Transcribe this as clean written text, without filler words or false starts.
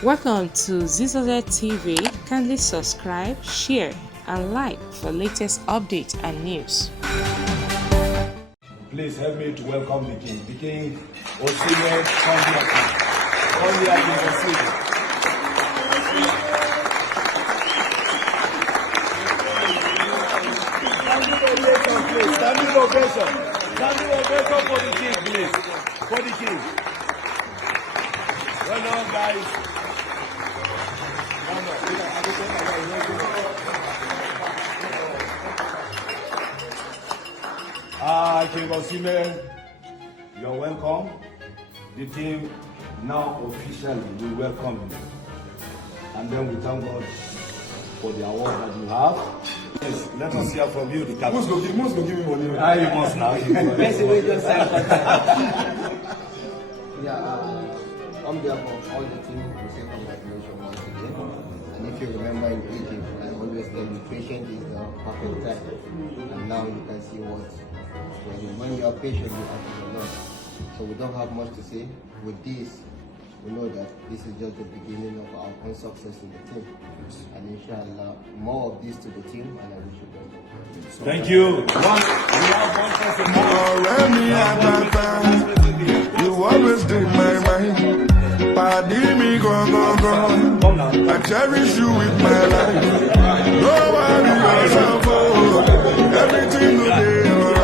Welcome to Zisodel TV. Kindly subscribe, share, and like for latest updates and news. Please help me to welcome the King. The King, Osime, come here, Osime. Standing ovation for the King, please. For the King. Well done, guys. King Osime, you're welcome. The team now officially will welcome you. And then we thank God for the award that you have. Yes, let us hear from you, the captain. Must go give me money. You must now. On behalf of all the team, we say congratulations once again. And if you remember in Egypt, I always tell you, patient is the perfect time. And now you can see what when you are patient, you achieve a lot. So we don't have much to say. With this, we know that this is just the beginning of our own success in the team. And inshallah, more of this to the team, and I wish you well. Thank you. We have one person. You always take my mind. Pardon me, go. I cherish you with my life. Nobody else, everything will be alright.